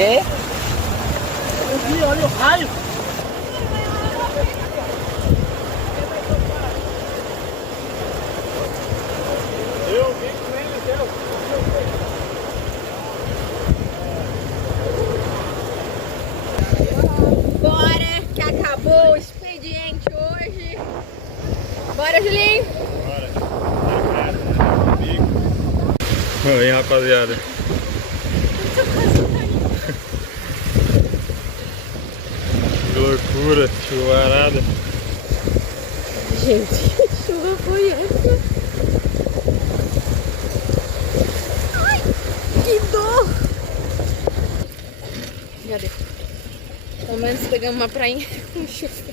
É? Olha o raio. Eu vi com ele, Deus. Bora, que acabou o expediente hoje. Bora, Julinho. Bora. Aí, rapaziada. Que loucura, chuvarada. Gente, que chuva foi essa? Ai, que dor! Já deu. Pelo menos pegamos uma prainha com chuva.